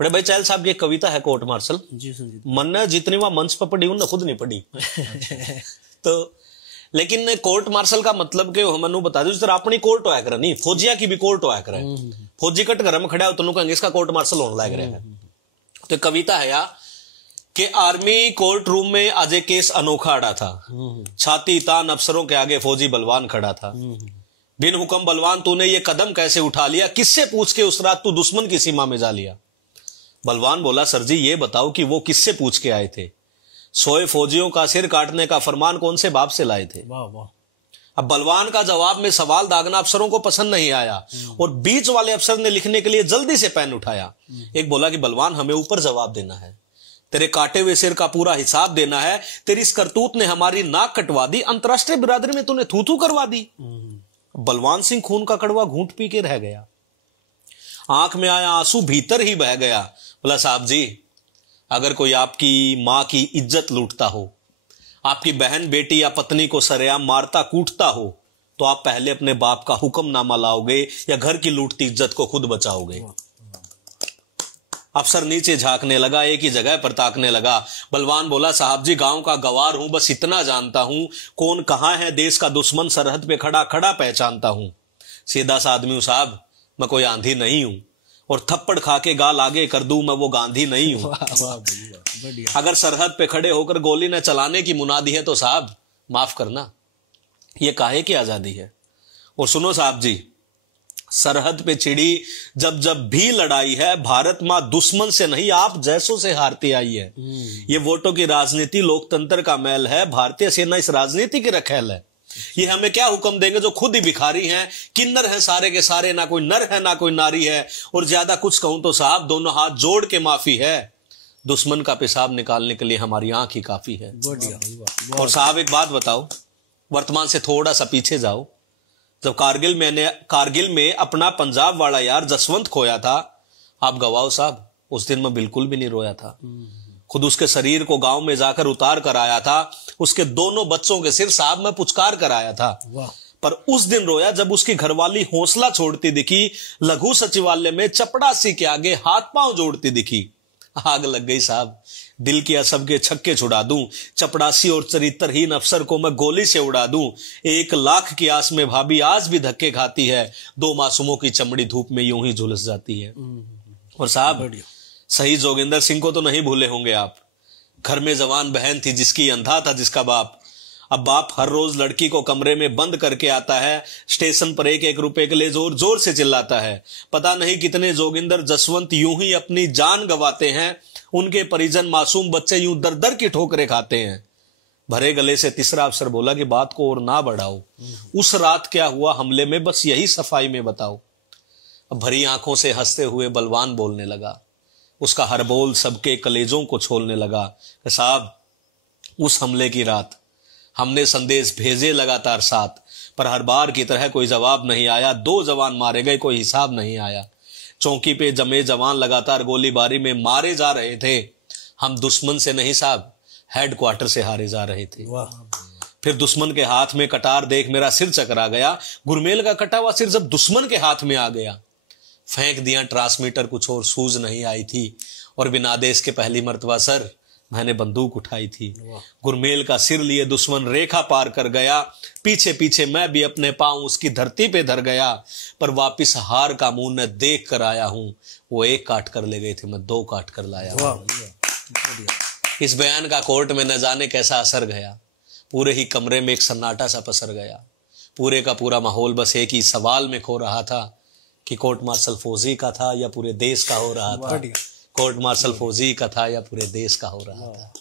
बड़े भाई चहल साहब की एक कविता है कोर्ट मार्शल जी संजीत। मन ने जितनी वहां मंच पर पढ़ी उनने खुद नहीं पढ़ी। तो लेकिन कोर्ट मार्शल का मतलब के हमनु बता दो, जिस तरह अपनी कोर्ट होया करे नहीं, फौजिया की भी कोर्ट होया करे। फौजी कट घर में खड़ा हो तो कहेंगे इसका कोर्ट मार्शल होने लग रहा है। तो कविता है या कि आर्मी कोर्ट रूम में आज एक केस अनोखा अड़ा था, छाती तान अफसरों के आगे फौजी बलवान खड़ा था। बिन हुक्म बलवान तूने ये कदम कैसे उठा लिया, किससे पूछ के उस रात तू दुश्मन की सीमा में जा लिया। बलवान बोला सर जी ये बताओ कि वो किससे पूछ के आए थे, सोए फौजियों का सिर काटने का फरमान कौन से बाप से लाए थे। वाह वाह। अब बलवान का जवाब में सवाल दागना अफसरों को पसंद नहीं आया और बीच वाले अफसर ने लिखने के लिए जल्दी से पेन उठाया। एक बोला कि बलवान हमें ऊपर जवाब देना है, तेरे काटे हुए सिर का पूरा हिसाब देना है, तेरी इस करतूत ने हमारी नाक कटवा दी, अंतरराष्ट्रीय बिरादरी में तूने थू थू करवा दी। बलवान सिंह खून का कड़वा घूंट पी के रह गया, आंख में आया आंसू भीतर ही बह गया। बोला साहब जी अगर कोई आपकी मां की इज्जत लूटता हो, आपकी बहन बेटी या पत्नी को सरेआम मारता कूटता हो, तो आप पहले अपने बाप का हुक्मनामा लाओगे या घर की लूटती इज्जत को खुद बचाओगे। अफसर नीचे झांकने लगा, एक ही जगह पर ताकने लगा। बलवान बोला साहब जी गांव का गवार हूं, बस इतना जानता हूं कौन कहां है, देश का दुश्मन सरहद पे खड़ा खड़ा पहचानता हूं। सीधा सा आदमी हूं साहब, मैं कोई आंधी नहीं हूं, और थप्पड़ खा के गाल आगे कर दूं मैं वो गांधी नहीं हूं। अगर सरहद पे खड़े होकर गोली न चलाने की मुनादी है तो साहब माफ करना, ये काहे की आजादी है। और सुनो साहब जी, सरहद पे छिड़ी जब जब भी लड़ाई है, भारत मां दुश्मन से नहीं आप जैसों से हारती आई है। ये वोटों की राजनीति लोकतंत्र का मैल है, भारतीय सेना इस राजनीति की रखेल है। ये हमें क्या हुक्म देंगे जो खुद ही भिखारी हैं, किन्नर हैं सारे के सारे, ना कोई नर है ना कोई नारी है। और ज्यादा कुछ कहूं तो साहब दोनों हाथ जोड़ के माफी है, दुश्मन का पेशाब निकालने के लिए हमारी आंख ही काफी है। और साहब एक बात बताओ, वर्तमान से थोड़ा सा पीछे जाओ, जब कारगिल में अपना पंजाब वाला यार जसवंत खोया था, आप गवाओ साहब उस दिन मैं बिल्कुल भी नहीं रोया था। खुद उसके शरीर को गांव में जाकर उतार कर आया था, उसके दोनों बच्चों के सिर साहब मैं पुचकार कर आया था। पर उस दिन रोया जब उसकी घरवाली हौसला छोड़ती दिखी, लघु सचिवालय में चपड़ासी के आगे हाथ पांव जोड़ती दिखी। आग लग गई साहब, दिल किया सबके छक्के छुड़ा दूं, चपड़ासी और चरित्रहीन अफसर को मैं गोली से उड़ा दूं। 1 लाख की आस में भाभी आज भी धक्के खाती है, 2 मासूमों की चमड़ी धूप में यूं ही झुलस जाती है। और साहब सही जोगिंदर सिंह को तो नहीं भूले होंगे आप, घर में जवान बहन थी जिसकी अंधा था जिसका बाप। अब बाप हर रोज लड़की को कमरे में बंद करके आता है, स्टेशन पर 1-1 रुपए के लिए जोर जोर से चिल्लाता है। पता नहीं कितने जोगिंदर जसवंत यूं ही अपनी जान गंवाते हैं, उनके परिजन मासूम बच्चे यूं दर दर की ठोकरें खाते हैं। भरे गले से तीसरा अफसर बोला कि बात को और ना बढ़ाओ, उस रात क्या हुआ हमले में बस यही सफाई में बताओ। अब भरी आंखों से हंसते हुए बलवान बोलने लगा, उसका हर बोल सबके कलेजों को छोलने लगा। साहब उस हमले की रात हमने संदेश भेजे लगातार 7, पर हर बार की तरह कोई जवाब नहीं आया। 2 जवान मारे गए, कोई हिसाब नहीं आया। चौकी पे जमे जवान लगातार गोलीबारी में मारे जा रहे थे, हम दुश्मन से नहीं साहब हेडक्वार्टर से हारे जा रहे थे। फिर दुश्मन के हाथ में कटार देख मेरा सिर चकरा गया, गुरमेल का कटा हुआ सिर जब दुश्मन के हाथ में आ गया। फेंक दिया ट्रांसमीटर, कुछ और सूझ नहीं आई थी, और बिना आदेश के पहली मर्तबा सर मैंने बंदूक उठाई थी। गुरमेल का सिर लिए दुश्मन रेखा पार कर गया, पीछे पीछे मैं भी अपने पांव उसकी धरती पे धर गया, पर वापिस हार का मुंह न देख कर आया हूं। वो 1 काट कर ले गए थे, मैं 2 काट कर लाया हूं। इस बयान का कोर्ट में न जाने कैसा असर गया, पूरे ही कमरे में एक सन्नाटा सा पसर गया। पूरे का पूरा माहौल बस एक ही सवाल में खो रहा था कि कोर्ट मार्शल फौजी का था या पूरे देश का हो रहा था। कोर्ट मार्शल फौजी का था या पूरे देश का हो रहा था।